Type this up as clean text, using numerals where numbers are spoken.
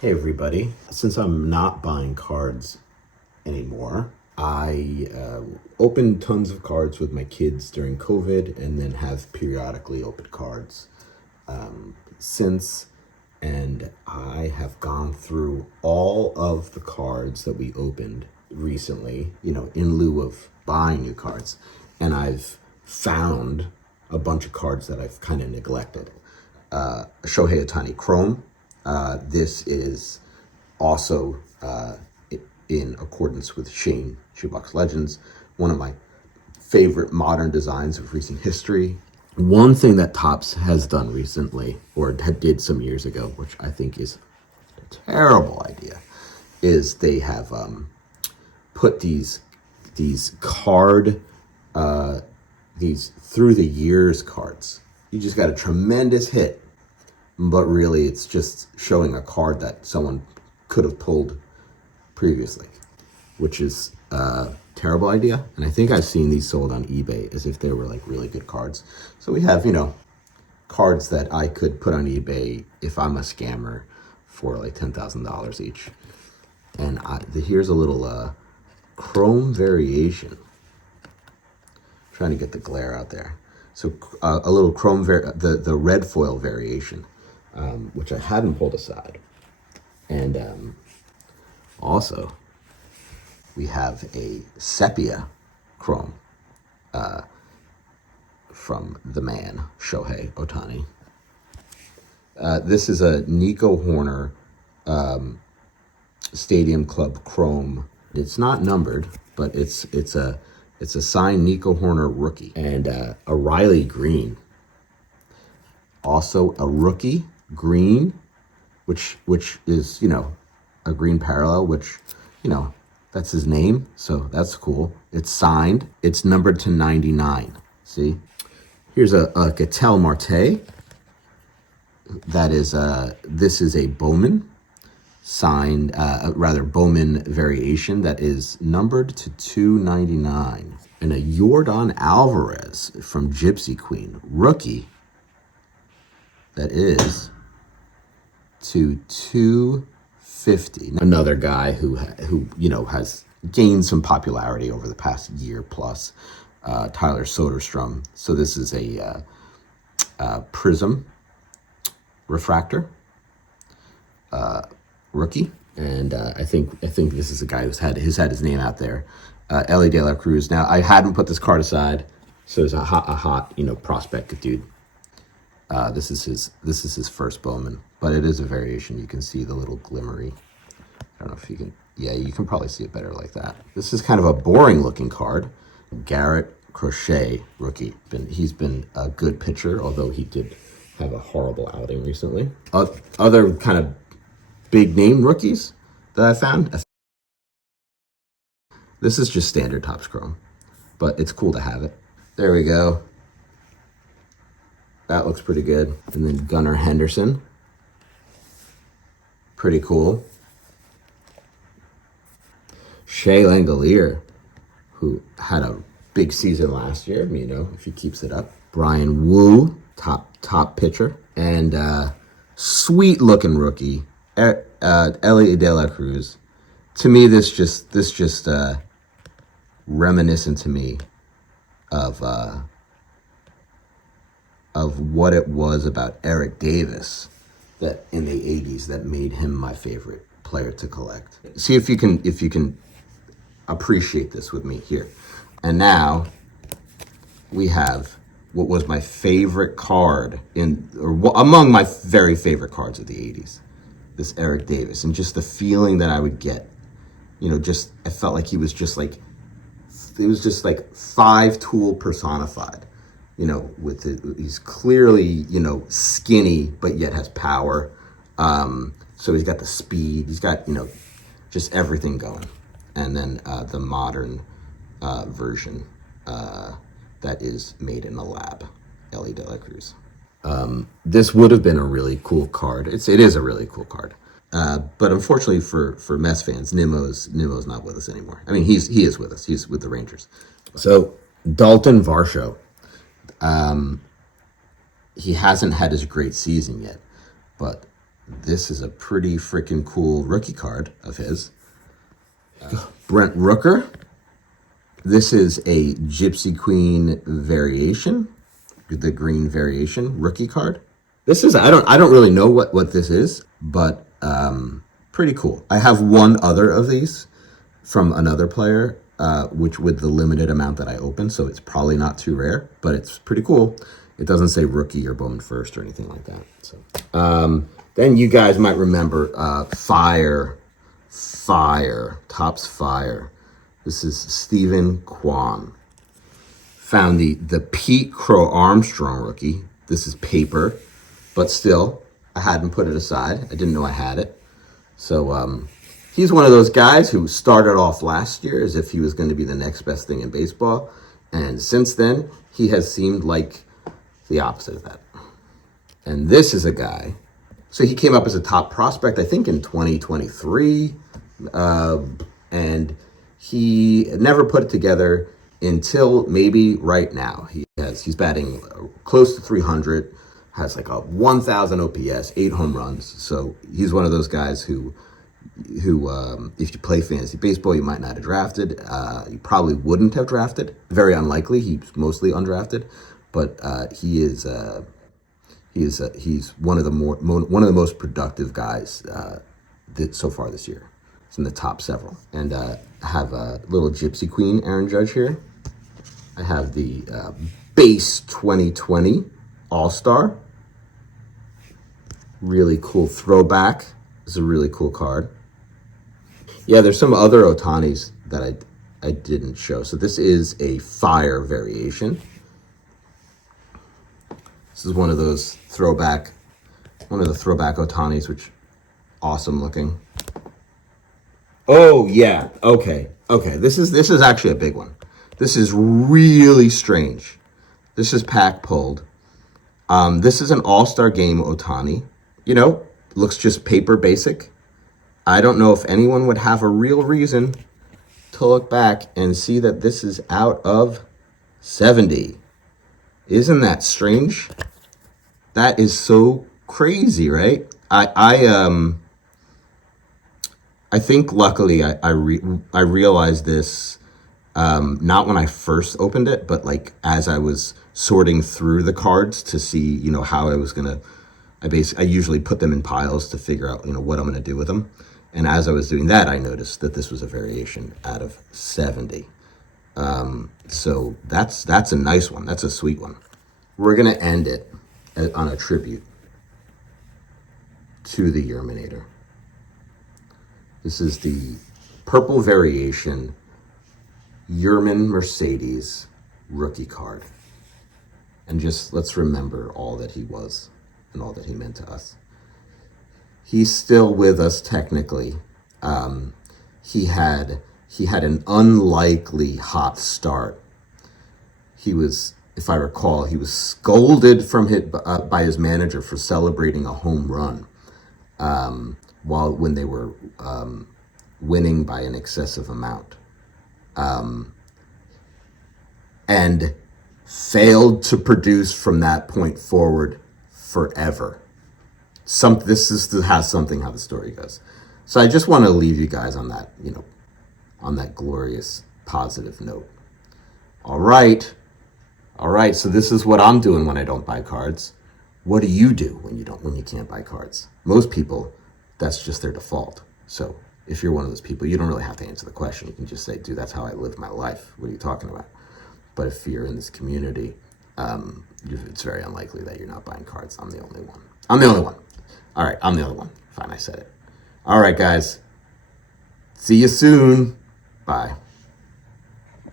Hey everybody. Since I'm not buying cards anymore, I opened tons of cards with my kids during COVID and then have periodically opened cards since. And I have gone through all of the cards that we opened recently, in lieu of buying new cards. And I've found a bunch of cards that I've kind of neglected. Shohei Ohtani Chrome. This is also in accordance with Shea Shoebox Legends, one of my favorite modern designs of recent history. One thing that Topps has done recently, or did some years ago, which I think is a terrible idea, is they have put these card these through the years cards. You just got a tremendous hit, but really it's just showing a card that someone could have pulled previously, which is a terrible idea. And I think I've seen these sold on eBay as if they were like really good cards. So we have, cards that I could put on eBay if I'm a scammer for like $10,000 each. And here's a little chrome variation. Trying to get the glare out there. So a little chrome, the red foil variation, which I hadn't pulled aside. And also, we have a sepia chrome from the man, Shohei Ohtani. This is a Nico Hoerner Stadium Club chrome. It's not numbered, but it's a signed Nico Hoerner rookie. And a Riley Greene. Also a rookie, Greene, which is, a green parallel, which, that's his name, so that's cool. It's signed. It's numbered to 99. See? Here's a Ketel Marte. That is this is a Bowman signed, Bowman variation that is numbered to 299. And a Yordan Álvarez from Gypsy Queen, rookie, that is to 250. Another guy who has gained some popularity over the past year plus, Tyler Soderstrom. So this is a Prism refractor, rookie, and I think this is a guy who's had his name out there. Elly de la Cruz. Now I hadn't put this card aside, so it's a hot prospect dude. This is his first Bowman, but it is a variation. You can see the little glimmery. I don't know if you can. Yeah, you can probably see it better like that. This is kind of a boring looking card. Garrett, Crochet, rookie. He's been a good pitcher, although he did have a horrible outing recently. Other kind of big name rookies that I found. This is just standard Topps Chrome, but it's cool to have it. There we go. That looks pretty good. And then Gunnar Henderson. Pretty cool. Shea Langeliers, who had a big season last year, if he keeps it up. Bryan Wu, top pitcher. And sweet looking rookie, Elly de la Cruz. To me, this just reminiscent to me of what it was about Eric Davis that in the 80s that made him my favorite player to collect. See if you can appreciate this with me here. And now we have what was my favorite card among my very favorite cards of the 80s. This Eric Davis, and just the feeling that I would get, I felt like he was just like, it was just like five tool personified, he's clearly, skinny, but yet has power. So he's got the speed, he's got, just everything going. And then the modern version that is made in a lab, Elly de la Cruz. This would have been a really cool card. It is a really cool card. But unfortunately for Mets fans, Nimmo's not with us anymore. I mean, he is with us. He's with the Rangers. So Daulton Varsho, he hasn't had his great season yet, but This is a pretty freaking cool rookie card of his. Brent Rooker. This is a Gypsy Queen variation, the green variation rookie card. This is, I don't really know what this is, but pretty cool. I have one other of these from another player, which with the limited amount that I opened, so it's probably not too rare, but it's pretty cool. It doesn't say rookie or Bowman first or anything like that. So then you guys might remember Topps Fire. This is Stephen Kwan. Found the Pete Crow-Armstrong rookie. This is paper, but still, I hadn't put it aside. I didn't know I had it. So he's one of those guys who started off last year as if he was going to be the next best thing in baseball. And since then, he has seemed like the opposite of that. And this is a guy. So he came up as a top prospect, I think, in 2023. And he never put it together until maybe right now. He's batting close to 300, has like a 1,000 OPS, 8 home runs. So he's one of those guys who if you play fantasy baseball, you might not have drafted. You probably wouldn't have drafted. Very unlikely. He's mostly undrafted, but he's one of the most productive guys so far this year. It's in the top several. And I have a little Gypsy Queen Aaron Judge here. I have the base 2020 All-Star. Really cool throwback. It's a really cool card. Yeah, there's some other Ohtanis that I didn't show. So this is a fire variation. This is one of the throwback Ohtanis, which awesome looking. Oh yeah, okay. This is actually a big one. This is really strange. This is pack pulled. This is an All-Star Game Ohtani. You know, looks just paper basic. I don't know if anyone would have a real reason to look back and see that this is out of 70. Isn't that strange? That is so crazy, right? I think luckily I realized this not when I first opened it, but like as I was sorting through the cards to see, you know, how I was gonna. I usually put them in piles to figure out, you know, what I'm gonna do with them. And as I was doing that, I noticed that this was a variation out of 70. So that's a nice one. That's a sweet one. We're gonna end it on a tribute to the Yerminator. This is the purple variation Yermin Mercedes rookie card. And just let's remember all that he was and all that he meant to us. He's still with us technically. He had an unlikely hot start. He was, if I recall, he was scolded by his manager for celebrating a home run when they were winning by an excessive amount, and failed to produce from that point forward forever. This has something how the story goes. So I just want to leave you guys on that, you know, on that glorious positive note. All right. So this is what I'm doing when I don't buy cards. What do you do when you can't buy cards? Most people, that's just their default. So if you're one of those people, you don't really have to answer the question. You can just say, dude, that's how I live my life. What are you talking about? But if you're in this community, it's very unlikely that you're not buying cards. I'm the only one. All right, I'm the only one. Fine, I said it. All right, guys. See you soon. Bye.